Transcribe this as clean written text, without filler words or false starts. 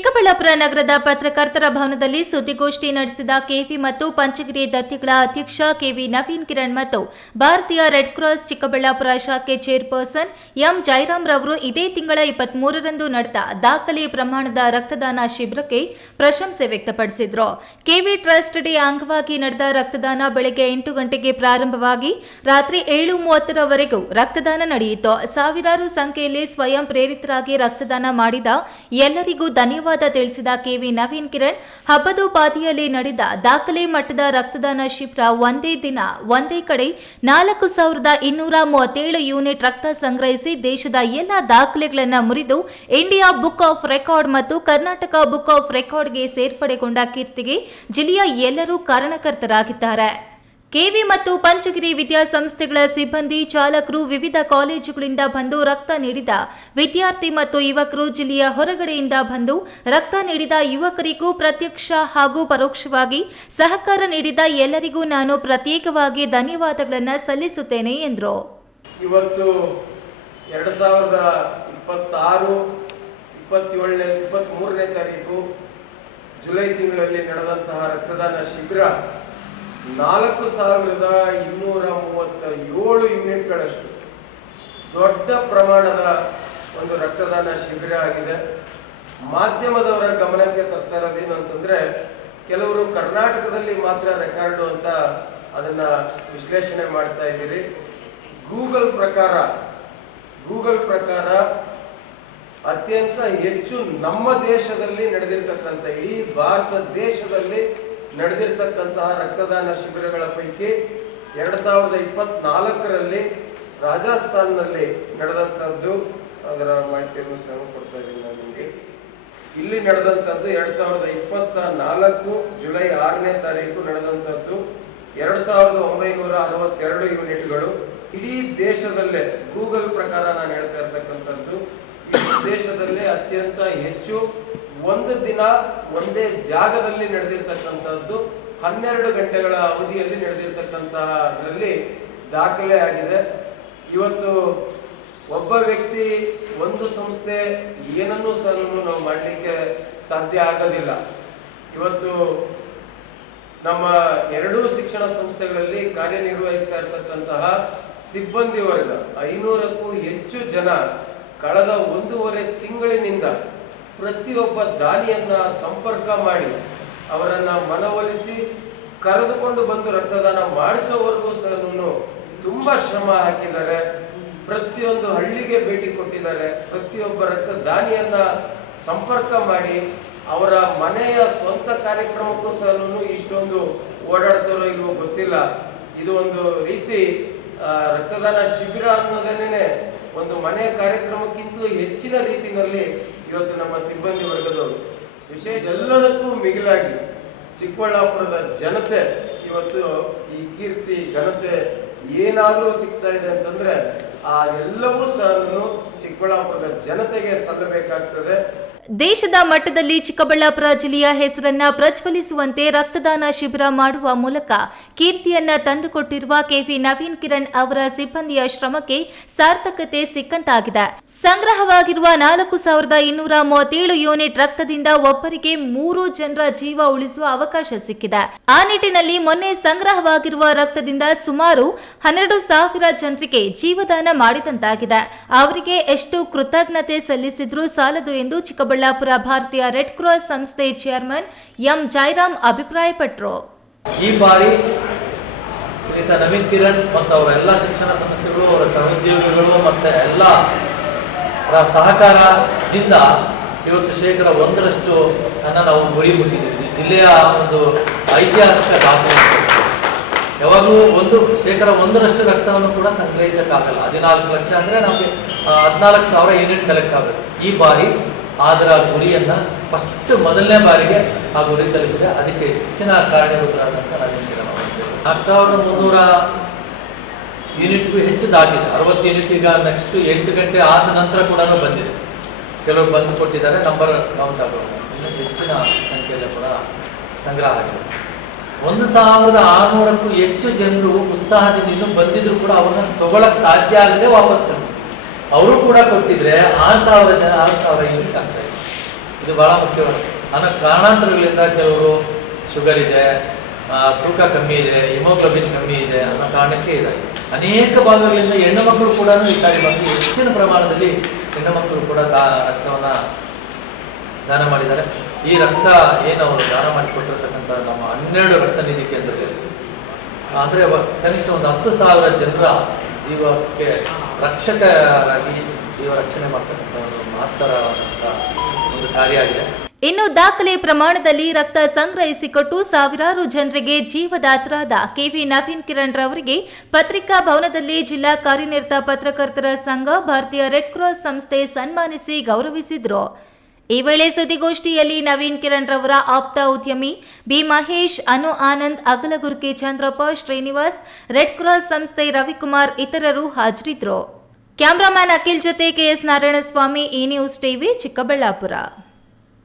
ಚಿಕ್ಕಬಳ್ಳಾಪುರ ನಗರದ ಪತ್ರಕರ್ತರ ಭವನದಲ್ಲಿ ಸುದ್ದಿಗೋಷ್ಠಿ ನಡೆಸಿದ ಕೆವಿ ಮತ್ತು ಪಂಚಗಿರಿ ದತ್ತಿಗಳ ಅಧ್ಯಕ್ಷ ಕೆವಿ ನವೀನ್ ಕಿರಣ್ ಮತ್ತು ಭಾರತೀಯ ರೆಡ್ ಕ್ರಾಸ್ ಚಿಕ್ಕಬಳ್ಳಾಪುರ ಶಾಖೆ ಚೇರ್ಪರ್ಸನ್ ಎಂ ಜೈರಾಮ್ ರವರು ಇದೇ ತಿಂಗಳ 23ರಂದು ನಡೆದ ದಾಖಲೆ ಪ್ರಮಾಣದ ರಕ್ತದಾನ ಶಿಬಿರಕ್ಕೆ ಪ್ರಶಂಸೆ ವ್ಯಕ್ತಪಡಿಸಿದರು. ಕೆವಿ ಟ್ರಸ್ಟ್ ಡೇ ಅಂಗವಾಗಿ ನಡೆದ ರಕ್ತದಾನ ಬೆಳಗ್ಗೆ 8 ಗಂಟೆಗೆ ಪ್ರಾರಂಭವಾಗಿ ರಾತ್ರಿ 7:30ರವರೆಗೂ ರಕ್ತದಾನ ನಡೆಯಿತು. ಸಾವಿರಾರು ಸಂಖ್ಯೆಯಲ್ಲಿ ಸ್ವಯಂ ಪ್ರೇರಿತರಾಗಿ ರಕ್ತದಾನ ಮಾಡಿದ ಎಲ್ಲರಿಗೂ ಧನ್ಯವಾದ ತಿಳಿಸಿದ ಕೆವಿ ನವೀನ್ ಕಿರಣ್, ಹಬ್ಬದೋಪಾದಿಯಲ್ಲಿ ನಡೆದ ದಾಖಲೆ ಮಟ್ಟದ ರಕ್ತದಾನ ಶಿಬಿರ ಒಂದೇ ದಿನ ಒಂದೇ ಕಡೆ 4237 ಯೂನಿಟ್ ರಕ್ತ ಸಂಗ್ರಹಿಸಿ ದೇಶದ ಎಲ್ಲ ದಾಖಲೆಗಳನ್ನು ಮುರಿದು ಇಂಡಿಯಾ ಬುಕ್ ಆಫ್ ರೆಕಾರ್ಡ್ ಮತ್ತು ಕರ್ನಾಟಕ ಬುಕ್ ಆಫ್ ರೆಕಾರ್ಡ್ಗೆ ಸೇರ್ಪಡೆಗೊಂಡ ಕೀರ್ತಿಗೆ ಜಿಲ್ಲೆಯ ಎಲ್ಲರೂ ಕಾರಣಕರ್ತರಾಗಿದ್ದಾರೆ. ಕೆವಿ ಮತ್ತು ಪಂಚಗಿರಿ ವಿದ್ಯಾಸಂಸ್ಥೆಗಳ ಸಿಬ್ಬಂದಿ, ಚಾಲಕರು, ವಿವಿಧ ಕಾಲೇಜುಗಳಿಂದ ಬಂದು ರಕ್ತ ನೀಡಿದ ವಿದ್ಯಾರ್ಥಿ ಮತ್ತು ಯುವಕರು, ಜಿಲ್ಲೆಯ ಹೊರಗಡೆಯಿಂದ ಬಂದು ರಕ್ತ ನೀಡಿದ ಯುವಕರಿಗೂ ಪ್ರತ್ಯಕ್ಷ ಹಾಗೂ ಪರೋಕ್ಷವಾಗಿ ಸಹಕಾರ ನೀಡಿದ ಎಲ್ಲರಿಗೂ ನಾನು ಪ್ರತ್ಯೇಕವಾಗಿ ಧನ್ಯವಾದಗಳನ್ನು ಸಲ್ಲಿಸುತ್ತೇನೆ ಎಂದರು. ಇವತ್ತು 2026-23ನೇ ತಾರೀಕು ಜುಲೈ ತಿಂಗಳಲ್ಲಿ ನಡೆದಂತಹ ರಕ್ತದಾನ ಶಿಬಿರ 4237 ಯೂನಿಟ್ಗಳಷ್ಟು ದೊಡ್ಡ ಪ್ರಮಾಣದ ಒಂದು ರಕ್ತದಾನ ಶಿಬಿರ ಆಗಿದೆ. ಮಾಧ್ಯಮದವರ ಗಮನಕ್ಕೆ ತರ್ತಾ ಇರೋದೇನು ಅಂತಂದ್ರೆ, ಕೆಲವರು ಕರ್ನಾಟಕದಲ್ಲಿ ಮಾತ್ರ ರೆಕಾರ್ಡು ಅಂತ ಅದನ್ನ ವಿಶ್ಲೇಷಣೆ ಮಾಡ್ತಾ ಇದ್ದೀರಿ. ಗೂಗಲ್ ಪ್ರಕಾರ ಅತ್ಯಂತ ಹೆಚ್ಚು ನಮ್ಮ ದೇಶದಲ್ಲಿ ನಡೆದಿರ್ತಕ್ಕಂಥ, ಇಡೀ ಭಾರತ ದೇಶದಲ್ಲಿ ನಡೆದಿರ್ತಕ್ಕಂತಹ ರಕ್ತದಾನ ಶಿಬಿರಗಳ ಪೈಕಿ 2024ರಲ್ಲಿ ರಾಜಸ್ಥಾನ್ನಲ್ಲಿ ನಡೆದಂಥದ್ದು, ಅದರ ಮಾಹಿತಿಯನ್ನು ಸಹ ಕೊಡ್ತಾ ಇದ್ದೀನಿ ನಾನು ನಿಮಗೆ. ಇಲ್ಲಿ ನಡೆದಂಥದ್ದು 2024 ಜುಲೈ 6ನೇ ತಾರೀಕು ನಡೆದಂಥದ್ದು 2962 ಯೂನಿಟ್ಗಳು. ಇಡೀ ದೇಶದಲ್ಲೇ ಗೂಗಲ್ ಪ್ರಕಾರ ನಾನು ಹೇಳ್ತಾ ಇರ್ತಕ್ಕಂಥದ್ದು, ಇಡೀ ದೇಶದಲ್ಲೇ ಅತ್ಯಂತ ಹೆಚ್ಚು ಒಂದು ದಿನ ಒಂದೇ ಜಾಗದಲ್ಲಿ ನಡೆದಿರ್ತಕ್ಕಂಥದ್ದು 12 ಗಂಟೆಗಳ ಅವಧಿಯಲ್ಲಿ ನಡೆದಿರ್ತಕ್ಕಂಥದ್ರಲ್ಲಿ ದಾಖಲೆ ಆಗಿದೆ. ಇವತ್ತು ಒಬ್ಬ ವ್ಯಕ್ತಿ, ಒಂದು ಸಂಸ್ಥೆ ಏನನ್ನೂ ಸಹ ನಾವು ಮಾಡಲಿಕ್ಕೆ ಸಾಧ್ಯ ಆಗೋದಿಲ್ಲ. ಇವತ್ತು ನಮ್ಮ ಎರಡೂ ಶಿಕ್ಷಣ ಸಂಸ್ಥೆಗಳಲ್ಲಿ ಕಾರ್ಯನಿರ್ವಹಿಸ್ತಾ ಇರ್ತಕ್ಕಂತಹ ಸಿಬ್ಬಂದಿ ವರ್ಗ 500ಕ್ಕೂ ಹೆಚ್ಚು ಜನ ಕಳೆದ 1.5 ತಿಂಗಳಿನಿಂದ ಪ್ರತಿಯೊಬ್ಬ ದಾನಿಯನ್ನ ಸಂಪರ್ಕ ಮಾಡಿ ಅವರನ್ನ ಮನವೊಲಿಸಿ ಕರೆದುಕೊಂಡು ಬಂದು ರಕ್ತದಾನ ಮಾಡಿಸೋವರೆಗೂ ಸಹ ತುಂಬಾ ಶ್ರಮ ಹಾಕಿದ್ದಾರೆ. ಪ್ರತಿಯೊಂದು ಹಳ್ಳಿಗೆ ಭೇಟಿ ಕೊಟ್ಟಿದ್ದಾರೆ. ಪ್ರತಿಯೊಬ್ಬ ರಕ್ತದಾನಿಯನ್ನ ಸಂಪರ್ಕ ಮಾಡಿ ಅವರ ಮನೆಯ ಸ್ವಂತ ಕಾರ್ಯಕ್ರಮಕ್ಕೂ ಸಹ ಇಷ್ಟೊಂದು ಓಡಾಡ್ತಾರೋ ಇಲ್ವೋ ಗೊತ್ತಿಲ್ಲ. ಇದು ಒಂದು ರೀತಿ ರಕ್ತದಾನ ಶಿಬಿರ ಅನ್ನೋದೇನೆ ಒಂದು ಮನೆಯ ಕಾರ್ಯಕ್ರಮಕ್ಕಿಂತ ಹೆಚ್ಚಿನ ರೀತಿಯಲ್ಲಿ ಇವತ್ತು ನಮ್ಮ ಸಿಬ್ಬಂದಿ ವರ್ಗದವರು, ವಿಶೇಷ ಎಲ್ಲದಕ್ಕೂ ಮಿಗಿಲಾಗಿ ಚಿಕ್ಕಬಳ್ಳಾಪುರದ ಜನತೆ ಇವತ್ತು ಈ ಕೀರ್ತಿ ಘನತೆ ಏನಾದರೂ ಸಿಗ್ತಾ ಇದೆ ಅಂತಂದ್ರೆ ಆ ಎಲ್ಲವೂ ಸಹ ಚಿಕ್ಕಬಳ್ಳಾಪುರದ ಜನತೆಗೆ ಸಲ್ಲಬೇಕಾಗ್ತದೆ. ದೇಶದ ಮಟ್ಟದಲ್ಲಿ ಚಿಕ್ಕಬಳ್ಳಾಪುರ ಜಿಲ್ಲೆಯ ಹೆಸರನ್ನ ಪ್ರಜ್ವಲಿಸುವಂತೆ ರಕ್ತದಾನ ಶಿಬಿರ ಮಾಡುವ ಮೂಲಕ ಕೀರ್ತಿಯನ್ನ ತಂದುಕೊಟ್ಟಿರುವ ಕೆವಿ ನವೀನ್ ಕಿರಣ್ ಅವರ ಸಿಬ್ಬಂದಿಯ ಶ್ರಮಕ್ಕೆ ಸಾರ್ಥಕತೆ ಸಿಕ್ಕಂತಾಗಿದೆ. ಸಂಗ್ರಹವಾಗಿರುವ 4237 ಯೂನಿಟ್ ರಕ್ತದಿಂದ ಒಬ್ಬರಿಗೆ 3 ಜನರ ಜೀವ ಉಳಿಸುವ ಅವಕಾಶ ಸಿಕ್ಕಿದೆ. ಆ ನಿಟ್ಟಿನಲ್ಲಿ ಮೊನ್ನೆ ಸಂಗ್ರಹವಾಗಿರುವ ರಕ್ತದಿಂದ ಸುಮಾರು 12,000 ಜನರಿಗೆ ಜೀವದಾನ ಮಾಡಿದಂತಾಗಿದೆ. ಅವರಿಗೆ ಎಷ್ಟು ಕೃತಜ್ಞತೆ ಸಲ್ಲಿಸಿದ್ರೂ ಸಾಲದು ಎಂದು ಚಿಕ್ಕಬಳ್ಳಾಪುರ ಭಾರತೀಯ ರೆಡ್ ಕ್ರಾಸ್ ಸಂಸ್ಥೆ ಚೇರ್ಮನ್ ಎಂ ಜೈರಾಮ್ ಅಭಿಪ್ರಾಯಪಟ್ಟರು. ಈ ಬಾರಿ ಶ್ರೀಯುತ ನವೀನ್ ಕಿರಣ್ ಮತ್ತು ಅವರ ಎಲ್ಲ ಶಿಕ್ಷಣ ಸಂಸ್ಥೆಗಳು, ಅವರ ಸಹೋದ್ಯೋಗಿಗಳು ಮತ್ತು ಎಲ್ಲ ಸಹಕಾರದಿಂದ ಇವತ್ತು 1% ನಾವು ಗುರಿ ಮುಟ್ಟಿದ್ದೀವಿ. ಜಿಲ್ಲೆಯ ಒಂದು ಐತಿಹಾಸಿಕ ದಾಖಲೆ. ಯಾವಾಗಲೂ 1% ರಕ್ತವನ್ನು ಕೂಡ ಸಂಗ್ರಹಿಸಕ್ಕಾಗಲ್ಲ. 14 ಲಕ್ಷ ಅಂದರೆ ನಮಗೆ 14,000 ಯೂನಿಟ್ ಕಲೆಕ್ಟ್ ಆಗಬೇಕು. ಈ ಬಾರಿ ಅದರ ಗುರಿಯನ್ನ ಮೊದಲನೇ ಬಾರಿಗೆ ಆ ಗುರಿ ತಲುಪಿದೆ. ಅದಕ್ಕೆ ಹೆಚ್ಚಿನ ಕಾರಣೀಭೂತರಾದಂಥ 4,300 ಯೂನಿಟ್ಗೂ ಹೆಚ್ಚು ದಾಟಿದೆ. 60 ಯೂನಿಟ್ ಈಗ ನೆಕ್ಸ್ಟ್ 8 ಗಂಟೆ ಆದ ನಂತರ ಕೂಡ ಬಂದಿದೆ. ಕೆಲವರು ಬಂದು ಕೊಟ್ಟಿದ್ದಾರೆ, ನಂಬರ್ ಕೌಂಟ್ ಆಗೋದು ಇನ್ನು ಹೆಚ್ಚಿನ ಸಂಖ್ಯೆಯಲ್ಲಿ ಕೂಡ ಸಂಗ್ರಹ ಆಗಿದೆ. 1,600ಕ್ಕೂ ಹೆಚ್ಚು ಜನರು ಉತ್ಸಾಹದಿಂದ ಇನ್ನೂ ಬಂದಿದ್ರು ಕೂಡ ಅವ್ರನ್ನ ತಗೊಳಕ್ ಸಾಧ್ಯ ಆಗದೆ ವಾಪಸ್ ಬಂದಿದ್ರು. ಅವರು ಕೂಡ ಕೊಟ್ಟಿದ್ರೆ 6,000 ಯೂನಿಟ್ ಆಗ್ತಾ ಇದೆ. ಇದು ಬಹಳ ಮುಖ್ಯವಾದ ಕಾರಣಾಂತರಗಳಿಂದ ಕೆಲವರು ಶುಗರ್ ಇದೆ, ತೂಕ ಕಮ್ಮಿ ಇದೆ, ಹಿಮೋಗ್ಲೋಬಿನ್ ಕಮ್ಮಿ ಇದೆ ಅನ್ನೋ ಕಾರಣಕ್ಕೆ ಇದಾಗಿದೆ. ಅನೇಕ ಭಾಗಗಳಿಂದ ಹೆಣ್ಣು ಮಕ್ಕಳು ಕೂಡ ಈ ಸಾರಿ ಬಂದು ಹೆಚ್ಚಿನ ಪ್ರಮಾಣದಲ್ಲಿ ಹೆಣ್ಣು ಮಕ್ಕಳು ಕೂಡ ರಕ್ತವನ್ನು ದಾನ ಮಾಡಿದ್ದಾರೆ. ಈ ರಕ್ತ ಏನು ಅವರು ದಾನ ಮಾಡಿಕೊಟ್ಟಿರ್ತಕ್ಕಂಥ ನಮ್ಮ 12 ರಕ್ತ ನಿಧಿ ಕೇಂದ್ರಗಳಲ್ಲಿ ಅಂದರೆ ಕನಿಷ್ಠ ಒಂದು 10,000 ಜನರ ಜೀವಕ್ಕೆ ರಕ್ಷಕರಾಗಿ ಜೀವ ರಕ್ಷಣೆ ಮಾಡ್ತಕ್ಕಂಥ ಒಂದು ಮಹತ್ತರವಾದಂಥ ಒಂದು ಕಾರ್ಯ ಆಗಿದೆ. ಇನ್ನು ದಾಖಲೆ ಪ್ರಮಾಣದಲ್ಲಿ ರಕ್ತ ಸಂಗ್ರಹಿಸಿಕೊಟ್ಟು ಸಾವಿರಾರು ಜನರಿಗೆ ಜೀವದಾತರಾದ ಕೆವಿ ನವೀನ್ ಕಿರಣ್ ರವರಿಗೆ ಪತ್ರಿಕಾ ಭವನದಲ್ಲಿ ಜಿಲ್ಲಾ ಕಾರ್ಯನಿರತ ಪತ್ರಕರ್ತರ ಸಂಘ ಭಾರತೀಯ ರೆಡ್ ಕ್ರಾಸ್ ಸಂಸ್ಥೆ ಸನ್ಮಾನಿಸಿ ಗೌರವಿಸಿದರು. ಈ ವೇಳೆ ಸುದ್ದಿಗೋಷ್ಠಿಯಲ್ಲಿ ನವೀನ್ ಕಿರಣ್ ರವರ ಆಪ್ತ ಉದ್ಯಮಿ ಬಿ ಮಹೇಶ್, ಅನು ಆನಂದ್, ಅಗಲಗುರ್ಕಿ ಚಂದ್ರಪ್ಪ, ಶ್ರೀನಿವಾಸ್, ರೆಡ್ ಕ್ರಾಸ್ ಸಂಸ್ಥೆ ರವಿಕುಮಾರ್ ಇತರರು ಹಾಜರಿದ್ದರು. ಕ್ಯಾಮರಾಮ್ಯಾನ್ ಅಖಿಲ್ ಜೊತೆ ಕೆಎಸ್ ನಾರಾಯಣಸ್ವಾಮಿ, ಈ ನ್ಯೂಸ್ ಟಿವಿ, ಚಿಕ್ಕಬಳ್ಳಾಪುರ.